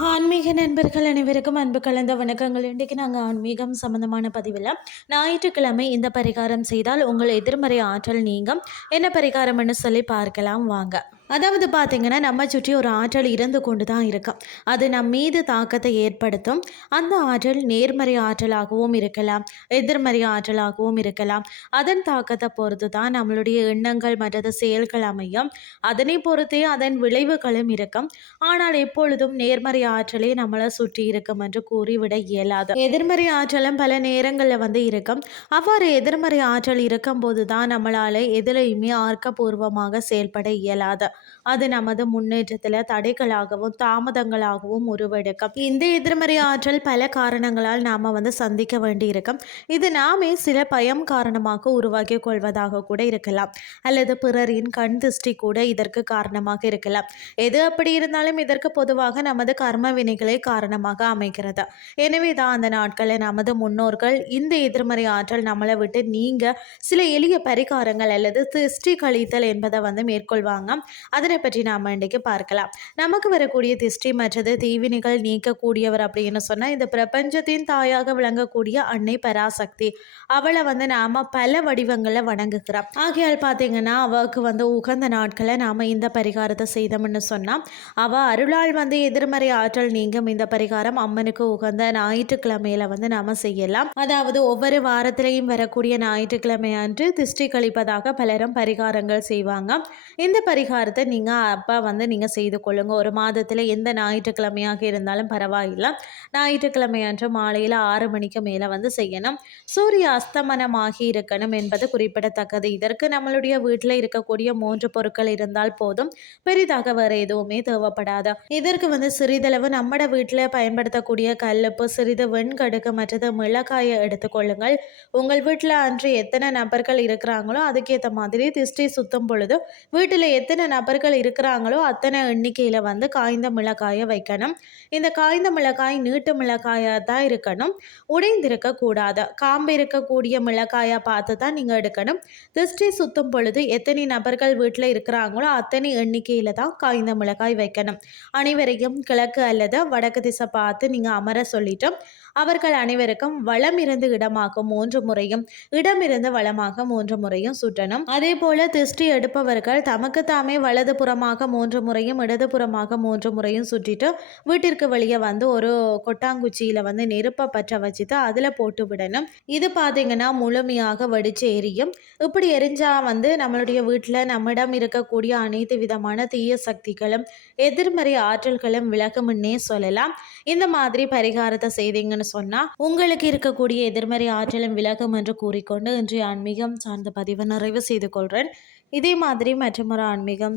ஆன்மீக நண்பர்கள் அனைவருக்கும் அன்பு கலந்த வணக்கங்கள். இன்றைக்கு நாங்கள் ஆன்மீகம் சம்பந்தமான பதிவில் ஞாயிற்றுக்கிழமை இந்த பரிகாரம் செய்தால் உங்கள் எதிர்மறை ஆற்றல் நீங்கும். என்ன பரிகாரம்னு சொல்லி பார்க்கலாம். வாங்க. அதாவது பார்த்திங்கன்னா நம்ம சுற்றி ஒரு ஆற்றல் இருந்து கொண்டு தான் இருக்கும் அது நம் மீது தாக்கத்தை ஏற்படுத்தும். அந்த ஆற்றல் நேர்மறை ஆற்றலாகவும் இருக்கலாம் எதிர்மறை ஆற்றலாகவும் இருக்கலாம். அதன் தாக்கத்தை பொறுத்து தான் நம்மளுடைய எண்ணங்கள் மற்றது செயல்கள் அமையும். அதனை பொறுத்தே அதன் விளைவுகளும் இருக்கும். ஆனால் எப்பொழுதும் நேர்மறை ஆற்றலே நம்மளை சுற்றி இருக்கும் என்று கூறிவிட இயலாது. எதிர்மறை ஆற்றலும் பல நேரங்களில் வந்து இருக்கும். அவ்வாறு எதிர்மறை ஆற்றல் இருக்கும்போது தான் நம்மளால் எதிலையுமே ஆர்க்கபூர்வமாக செயல்பட இயலாது. அது நமது முன்னேற்றத்தில் தடைகளாகவும் தாமதங்களாகவும் உருவெடுக்கும். இந்த எதிர்மறை ஆற்றல் பல காரணங்களால் நாம் வந்து சந்திக்க வேண்டியிருக்கும். இது நாமே சில பயம் காரணமாக உருவாக்கி கொள்வதாக கூட இருக்கலாம். அல்லது பிறரின் கண் திருஷ்டி கூட இதற்கு காரணமாக இருக்கலாம். எது அப்படி இருந்தாலும் இதற்கு பொதுவாக நமது கர்ம வினைகளை காரணமாக அமைக்கிறது எனவே தான் அந்த நாட்களில் நமது முன்னோர்கள் இந்த எதிர்மறை ஆற்றல் நம்மளை விட்டு நீங்க சில எளிய பரிகாரங்கள் அல்லது திருஷ்டி கழித்தல் என்பதை வந்து மேற்கொள்வாங்க. அதனை பற்றி நாம் இன்றைக்கு பார்க்கலாம். நமக்கு வரக்கூடிய திஷ்டி மற்றது தீவினைகள் நீக்கக்கூடியவர் அப்படின்னு சொன்னால் இந்த பிரபஞ்சத்தின் தாயாக விளங்கக்கூடிய அன்னை பராசக்தி. அவளை வந்து நாம் பல வடிவங்களில் வணங்குகிறோம். ஆகையால் பார்த்தீங்கன்னா அவளுக்கு வந்து உகந்த நாட்களை நாம் இந்த பரிகாரத்தை செய்தோம்னு சொன்னால் அவள் அருளால் வந்து எதிர்மறை ஆற்றல் நீங்கும் இந்த பரிகாரம் அம்மனுக்கு உகந்த ஞாயிற்றுக்கிழமையில வந்து நாம் செய்யலாம். அதாவது ஒவ்வொரு வாரத்திலையும் வரக்கூடிய ஞாயிற்றுக்கிழமை அன்று திஷ்டி கழிப்பதாக பலரும் பரிகாரங்கள் செய்வாங்க. இந்த பரிகாரத்தை நீங்கள் அப்பா வந்து நீங்கள் செய்து கொள்ளுங்கள் ஒரு மாதத்தில் எந்த ஞாயிற்றுக்கிழமையாக இருந்தாலும் பரவாயில்லை. ஞாயிற்றுக்கிழமை அன்று மாலையில் ஆறு மணிக்கு மேலே வந்து செய்யணும். சூரிய அஸ்தமனமாகி இருக்கணும் என்பது குறிப்பிடத்தக்கது. இதற்கு நம்மளுடைய வீட்டில் இருக்கக்கூடிய மூன்று பொருட்கள் இருந்தால் போதும். பெரிதாக வேறு எதுவுமே தேவைப்படாது. இதற்கு வந்து சிறிதளவு நம்மட வீட்டில் பயன்படுத்தக்கூடிய கல்லுப்பு சிறிது வெண்கடுக்கு மற்றது மிளகாயை எடுத்துக்கொள்ளுங்கள் உங்கள் வீட்டில் அன்று எத்தனை நபர்கள் இருக்கிறாங்களோ அதுக்கேற்ற மாதிரி திருஷ்டி சுத்தும் பொழுது வீட்டில் எத்தனை நபர்கள் இருக்கிறாங்களோ அத்தனை எண்ணிக்கையில் வந்து காய்ந்த மிளகாயை வைக்கணும். இந்த காய்ந்த மிளகாய் நீட்டு மிளகாயாக தான் இருக்கணும். உடைந்திருக்கக்கூடாது. காம்பு இருக்கக்கூடிய மிளகாயை பார்த்து தான் நீங்கள் எடுக்கணும். திருஷ்டி சுத்தும் பொழுது எத்தனை நபர்கள் வீட்டில் இருக்கிறாங்களோ அத்தனை எண்ணிக்கையில் தான் காய்ந்த மிளகாய் வைக்கணும். அனைவரையும் கிழக்கு அல்லது வடக்கு திசை பார்த்து நீங்கள் அமர சொல்லிட்டோம். அவர்கள் அனைவருக்கும் வளம் இருந்து இடமாக மூன்று முறையும் இடமிருந்து வளமாக மூன்று முறையும் சுற்றணும். அதே போல திருஷ்டி எடுப்பவர்கள் தமக்கு தாமே வலது புறமாக மூன்று முறையும் இடதுபுறமாக மூன்று முறையும் சுற்றிட்டு வீட்டிற்கு வெளியே வந்து ஒரு கொட்டாங்குச்சியில் வந்து நெருப்பை பற்ற வச்சுட்டு அதில் போட்டு விடணும். இது பார்த்தீங்கன்னா முழுமையாக வெடிச்சு எரியும். இப்படி எரிஞ்சால் வந்து நம்மளுடைய வீட்டில் நம்மிடம் இருக்கக்கூடிய அனைத்து விதமான தீய சக்திகளும் எதிர்மறை ஆற்றல்களும் விலகும்னே சொல்லலாம். இந்த மாதிரி பரிகாரத்தை செய்தீங்கன்னு சொன்னால் உங்களுக்கு இருக்கக்கூடிய எதிர்மறை ஆற்றலும் விலகும் என்று கூறிக்கொண்டு இன்றைய ஆன்மீகம் சார்ந்த பதிவை நிறைவு செய்து கொள்கிறேன் இதே மாதிரி மற்றொரு ஆன்மீகம்